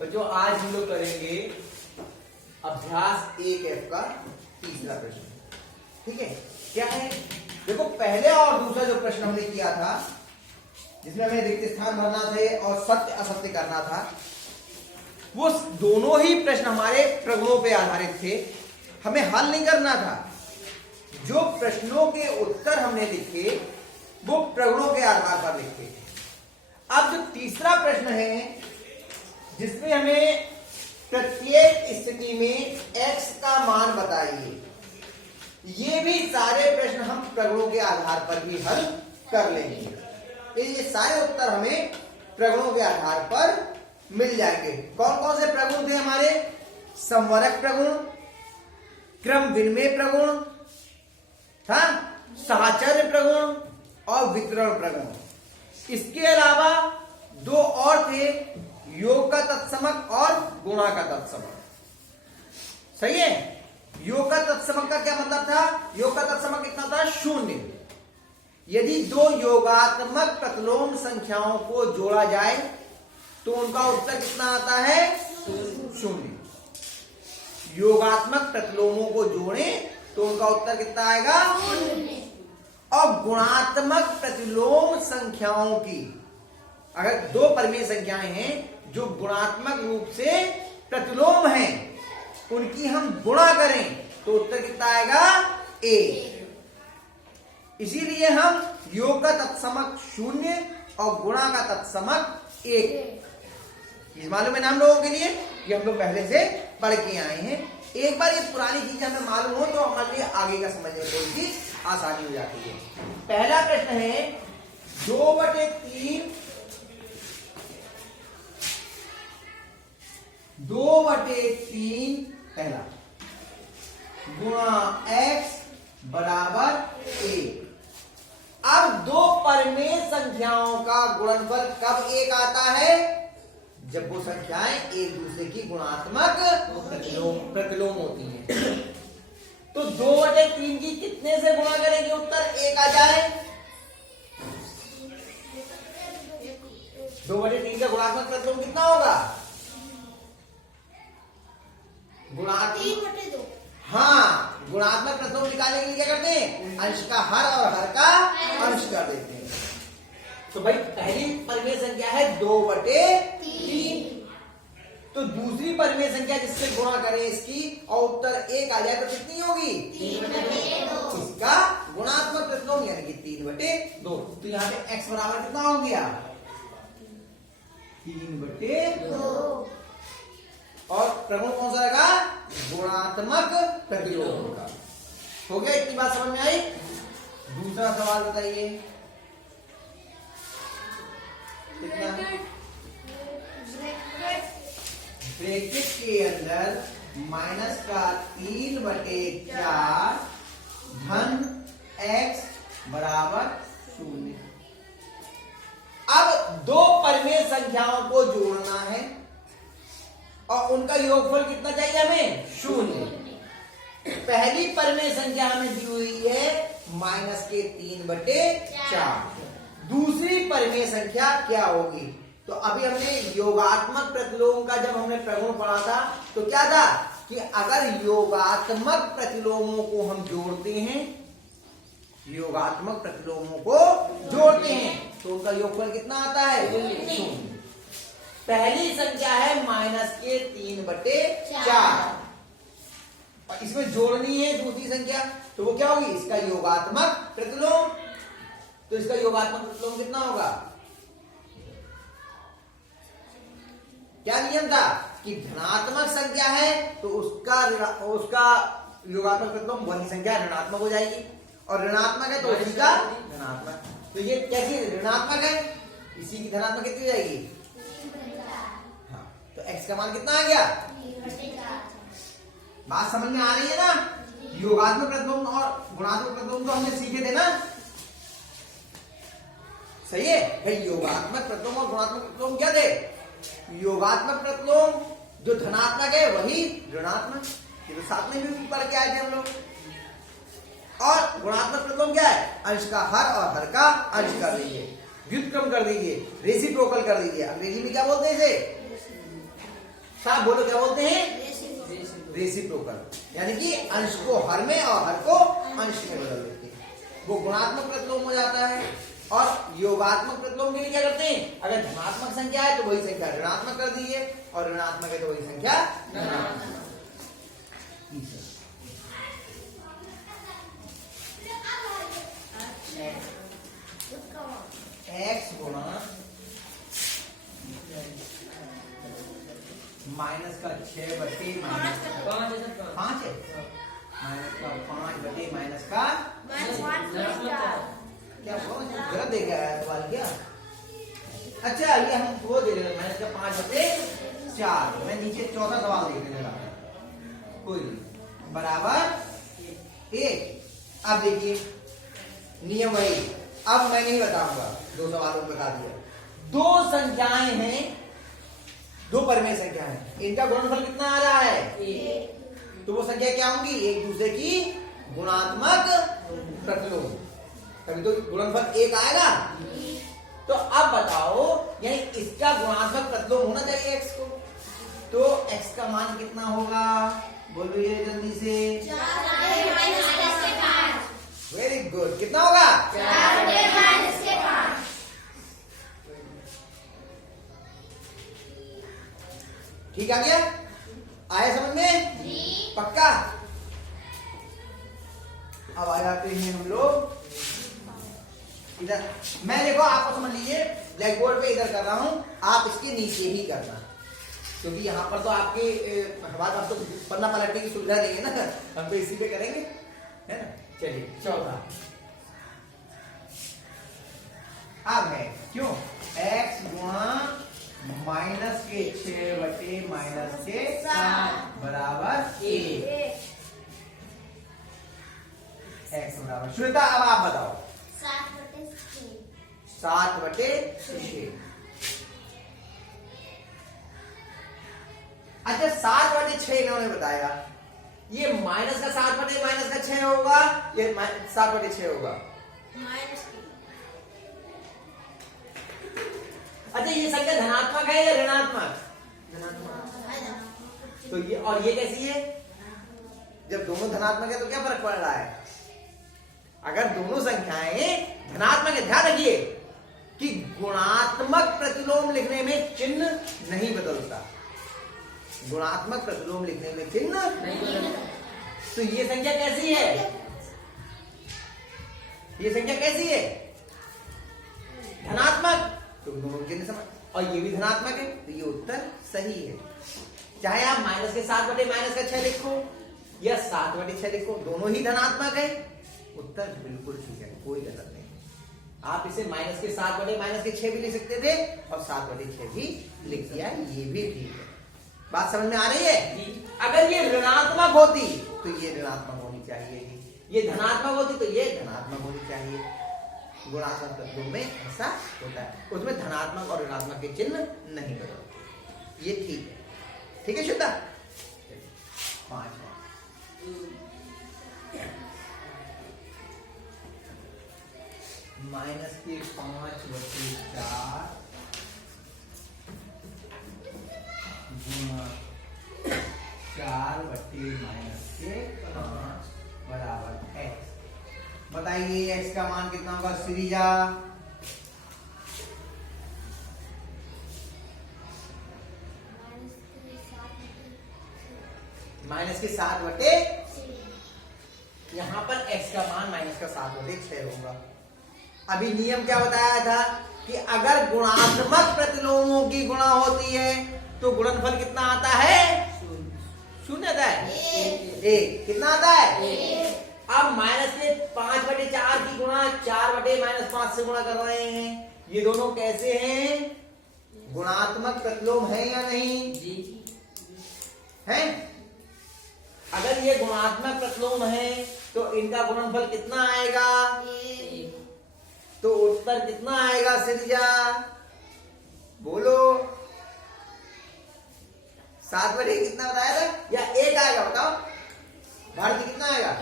बच्चों आज हम लोग करेंगे अभ्यास 1F का तीसरा प्रश्न। ठीक है, क्या है? देखो, पहले और दूसरा जो प्रश्न हमने किया था जिसमें हमें रिक्त स्थान भरना थे और सत्य असत्य करना था, वो दोनों ही प्रश्न हमारे प्रगुणों पे आधारित थे। हमें हल नहीं करना था। जो प्रश्नों के उत्तर हमने लिखे वो प्रगुणों के आधार पर लिखे। अब जो तीसरा प्रश्न है जिसमें हमें प्रत्येक स्थिति में x का मान बताइए, ये भी सारे प्रश्न हम प्रगुणों के आधार पर भी हल कर लेंगे। तो ये सारे उत्तर हमें प्रगुणों के आधार पर मिल जाएंगे। कौन कौन से प्रगुण थे हमारे? संवरक प्रगुण, क्रम विनिमय प्रगुण, साहचर्य प्रगुण और वितरण प्रगुण। इसके अलावा दो और थे, योग का तत्समक और गुणा का तत्समक। सही है? योग का तत्समक का क्या मतलब था? योग का तत्समक कितना था? 0। यदि दो योगात्मक प्रतिलोम संख्याओं को जोड़ा जाए तो उनका उत्तर कितना आता है? 0। योगात्मक प्रतिलोमों को जोड़ें तो उनका उत्तर कितना आएगा? 0। और गुणात्मक प्रतिलोम संख्याओं की, अगर दो परिमेय संख्याएं हैं जो गुणात्मक रूप से प्रतिलोम हैं, उनकी हम गुणा करें तो उत्तर कितना आएगा? 1। इसीलिए हम योग का तत्समक 0 और गुणा का तत्समक 1। ये मालूम है ना हम लोगों के लिए, कि हम लोग पहले से पढ़ के आए हैं। एक बार ये पुरानी चीज हमें मालूम हो तो हमारे लिए आगे का समझने में थोड़ी सी आसानी हो जाती है। पहला प्रश्न है 2/3 पहला गुणा x बराबर 1। अब दो परिमेय संख्याओं का गुणनफल कब 1 आता है? जब वो संख्याएं एक दूसरे की गुणात्मक प्रतिलोम होती हैं। तो 2/3 की कितने से गुणा करेंगे उत्तर 1 आ जाए? 2/3 का गुणात्मक प्रतिलोम कितना होगा? गुणात्मक प्रतिलोम निकालने के लिए क्या करते हैं? अंश का हर और हर का अंश कर देते हैं। तो भाई पहली परिमेय संख्या है 2/3। तो दूसरी परिमेय संख्या जिससे गुणा करें इसकी और उत्तर 1 आ जाए तो कितनी होगी? 3/2। इसका गुणात्मक प्रतिलोम यानी कि 3/2। तो यहाँ पे x बराबर कितना हो गया? 3/2। और प्रगुण कौन सा रहेगा? गुणात्मक प्रतिलोम का। हो गया? इतनी बात समझ में आई? दूसरा सवाल बताइए कितना? ब्रैकेट के अंदर माइनस का 3/4 धन x बराबर 0। अब दो परिमेय संख्याओं को जोड़ना है और उनका योगफल कितना चाहिए हमें? 0। पहली परिमेय संख्या हमें दी हुई है माइनस के 3/4। दूसरी परिमेय संख्या क्या होगी? तो अभी हमने योगात्मक प्रतिलोम का जब हमने प्रगुण पढ़ा था तो क्या था कि अगर योगात्मक प्रतिलोमों को हम जोड़ते हैं, योगात्मक प्रतिलोमों को जोड़ते हैं तो उनका योगफल कितना आता है? 0। पहली संख्या है माइनस के 3/4 और इसमें जोड़नी है दूसरी संख्या, तो वो क्या होगी? इसका योगात्मक प्रतिलोम। तो इसका योगात्मक प्रतिलोम कितना होगा? क्या नियम था कि धनात्मक संख्या है तो उसका योगात्मक प्रतिलोम वही संख्या ऋणात्मक हो जाएगी, और ऋणात्मक है तो उसी का धनात्मक। तो ये कैसी ऋणात्मक है, इसी की धनात्मक कितनी हो जाएगी? हाँ, तो x का मान कितना आ गया? बात समझ में आ रही है ना? योगात्मक प्रतिलोम और गुणात्मक प्रतिलोम तो हमने सीखे थे ना? सही है भाई। योगात्मक प्रतिलोम और गुणात्मक प्रतिलोम क्या थे? योगात्मक प्रतिलोम जो धनात्मक है वही ऋणात्मक, ये तो साथ में भी पढ़ के आए थे हम लोग। और गुणात्मक प्रतिलोम क्या है? अंश का हर और हर का अंश कर दीजिए, व्युत्क्रम कर दीजिए, रेसिप्रोकल कर दीजिए। अंग्रेजी में क्या बोलते हैं इसे? साहब बोलो क्या बोलते हैं? रेसिप्रोकल, यानी कि अंश को हर में और हर को अंश में बदल देते हैं, वो गुणात्मक प्रतिलोम हो जाता है। और योगात्मक प्रतिलोम के लिए क्या करते हैं? अगर धनात्मक संख्या है तो वही संख्या ऋणात्मक कर दीजिए, और ऋणात्मक है तो वही संख्या धनात्मक। एक्स गुणा माइनस का 6 बटे माइनस 5 है, माइनस का 5 बटे माइनस का क्या गलत दे गया है सवाल क्या? अच्छा ये हम वो दे रहे माइनस का 5 बटे 4, मैं नीचे चौथा सवाल देखने लगा, कोई नहीं, बराबर 1। अब देखिए नियम वही, अब मैं नहीं बताऊंगा, 2 सवालों में बता दिया। 2 संख्याएं हैं, 2 परिमेय संख्याएं हैं, इनका गुणनफल कितना आ रहा है? 1। तो वो संख्या क्या होंगी? एक दूसरे की गुणात्मक प्रतिलोम, तभी तो गुणनफल 1 आएगा। तो अब बताओ, यानी इसका गुणात्मक प्रतिलोम होना चाहिए x को, तो x का मान कितना होगा? बोलिए जल्दी से। वेरी गुड, कितना होगा? 4 ठीक आ गया? आया समझ में? पक्का? अब आ जाते हैं हम लोग इधर। मैं देखो आपको समझ लीजिए, ब्लैक बोर्ड पे इधर कर रहा हूं, आप इसके नीचे ही करना, क्योंकि यहाँ पर तो आपके हमारे पास तो पन्ना पलटने की सुविधा नहीं है ना, हम तो इसी पे करेंगे, है ना। चलिए चौथा, अब है क्यों x गुणा माइनस के 6 बटे माइनस के 7 बराबर 1। x बराबर, श्वेता अब आप बताओ। 7 बटे 6। अच्छा 7 बटे 6 इन्होंने बताया, ये माइनस का 7 बटे माइनस का 6 होगा, ये 7 बटे 6 होगा। अच्छा ये संख्या धनात्मक है या ऋणात्मक? धनात्मक। तो ये और ये कैसी है? जब दोनों धनात्मक है तो क्या फर्क पड़ रहा है? अगर दोनों संख्याएं धनात्मक है, ध्यान रखिए कि गुणात्मक प्रतिलोम लिखने में चिन्ह नहीं बदलता, गुणात्मक प्रतिलोम लिखने में चिन्ह नहीं बदलता। तो ये संख्या कैसी है? ये संख्या कैसी है? धनात्मक, तो दोनों चिन्ह समझ, और ये भी धनात्मक है, तो ये उत्तर सही है। चाहे आप माइनस के 7 बटे माइनस का 6 लिखो या 7 बटे 6 लिखो, दोनों ही धनात्मक है, उत्तर बिल्कुल ठीक है, कोई गलत नहीं। आप इसे माइनस के 7 बटे माइनस के 6 भी लिख सकते थे और 7 बटे 6 भी लिख दिया, ये भी ठीक है। बात समझ में आ रही है? अगर ये ऋणात्मक होती तो ये ऋणात्मक होनी चाहिए, ये धनात्मक होती तो ये धनात्मक होनी चाहिए। गुणात्मक तत्वों में ऐसा होता है, उसमें धनात्मक और ऋणात्मक के चिन्ह नहीं बदलते, ये ठीक है। ठीक है श्वेता? 5 माइनस के 5 बटे 4 गुणा 4 बटे माइनस के 5 बराबर x। बताइए x का मान कितना होगा श्रीजा? माइनस के 7 बटे, यहां पर x का मान माइनस का 7 बटे 6 होगा। अभी नियम क्या बताया था कि अगर गुणात्मक प्रतिलोमों की गुणा होती है तो गुणनफल कितना आता है? 0 आता है, 1। कितना आता है? अब माइनस के 5 बटे 4 की गुणा 4 बटे माइनस 5 से गुणा कर रहे हैं, ये दोनों कैसे हैं? गुणात्मक प्रतिलोम है या नहीं? जी है। अगर ये गुणात्मक प्रतिलोम है तो इनका गुणनफल कितना आएगा? 1। तो उत्तर कितना आएगा सिरिजा? बोलो। 7 बटे कितना बताया था या 1 आएगा? बताओ भारती, कितना आएगा?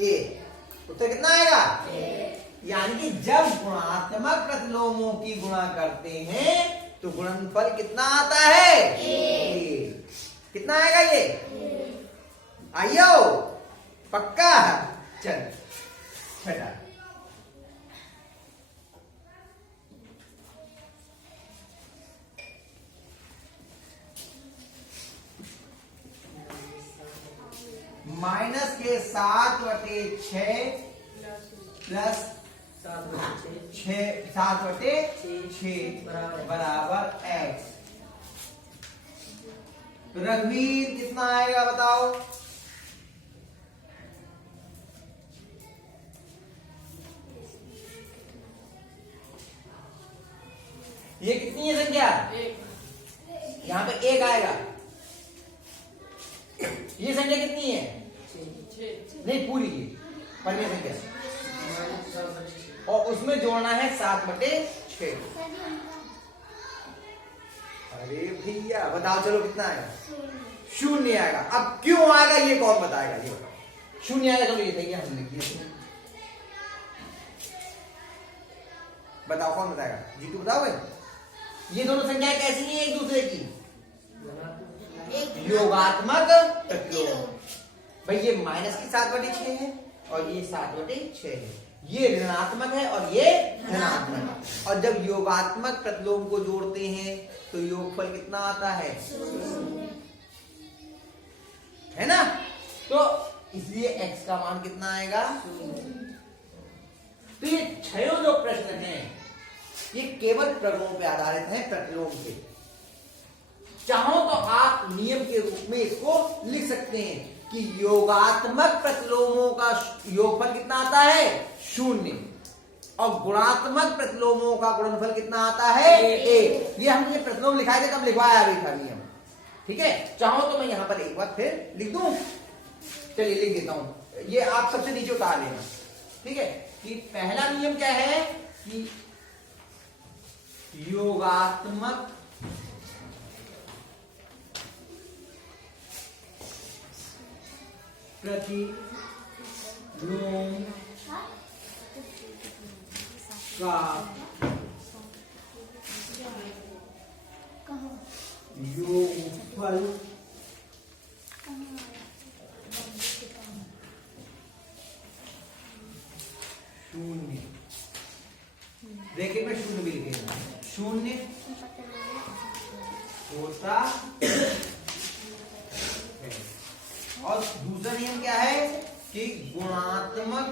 1। उत्तर कितना आएगा? 1। यानी कि जब गुणात्मक प्रतिलोमों की गुणा करते हैं तो गुणनफल कितना आता है? 1। कितना आएगा ये? आइयो पक्का। चल छठा, माइनस के 7/6 प्लस 7/6 बराबर x। रघुवीर कितना आएगा बताओ? ये कितनी है संख्या? यहाँ पे 1 आएगा। ये संख्या कितनी है? नहीं पूरी है परमीय संख्या, और उसमें जोड़ना है 7/6। अरे भैया बताओ, चलो कितना आएगा? 0 आएगा। अब क्यों आएगा ये कौन बताएगा? ये बताओ। 0 आएगा। चलो ये सही है, हमने लिख दिया। बताओ कौन बताएगा? जीतू बताओ भाई। ये दोनों संख्याएं कैसी हैं एक दूसरे की? योगात्मक प्रतिलोम। भाई ये माइनस की 7/6 है और ये 7/6 है। ये ऋणात्मक है और ये धनात्मक है। और जब योगात्मक प्रतिलोम को जोड़ते हैं तो योगफल कितना आता है ना? तो इसलिए x का मान कितना आएगा? तो ये 6 जो प्रश्न हैं ये केवल प्रगुणों पे आधारित हैं, प्रतिलोम पे। चाहो तो आप नियम के रूप में इसको लिख सकते हैं कि योगात्मक प्रतिलोमों का योगफल कितना आता है? 0। और गुणात्मक प्रतिलोमों का गुणनफल कितना आता है? 1। ये हमने प्रतिलोम लिखाए थे तब लिखवाया भी था नियम। ठीक है, चाहो तो मैं यहां पर एक बार फिर लिख दूं। चलिए लिख देता हूं, ये आप सबसे नीचे उतार लेना। ठीक है, कि पहला नियम क्या है कि योगात्मक प्रतिलोम का योगफल 0। देखिए मैं 0 भी लिखेगा। 0 होता है। और दूसरा नियम क्या है कि गुणात्मक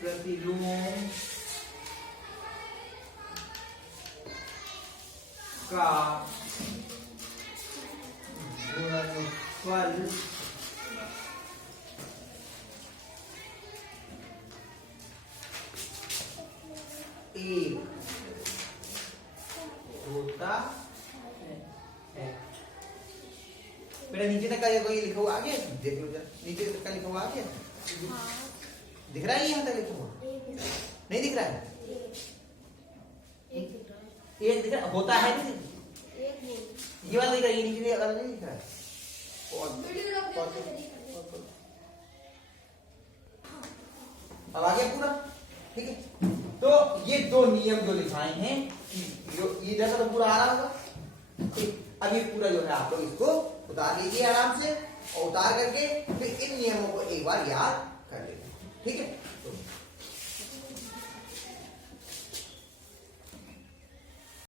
प्रतिलोम का गुणनफल 1 होता है। मेरा नीचे तक का ये लिखा हुआ आ गया? देख लो जरा, नीचे तक का लिखा हुआ आ गया? दिख रहा है? यहाँ तक लिखा हुआ नहीं दिख रहा है? ये दिख रहा होता है नहीं? ये वाला दिख रहा है, नीचे वाला नहीं दिख रहा है? अब आ गया पूरा। ठीक है, तो ये 2 नियम जो लिखाए हैं, ये जैसा तो पूरा आ रहा होगा। ठीक, अब ये पूरा जो है आप लोग इसको उतार लीजिए आराम से, और उतार करके फिर इन नियमों को एक बार याद कर लीजिए। ठीक है।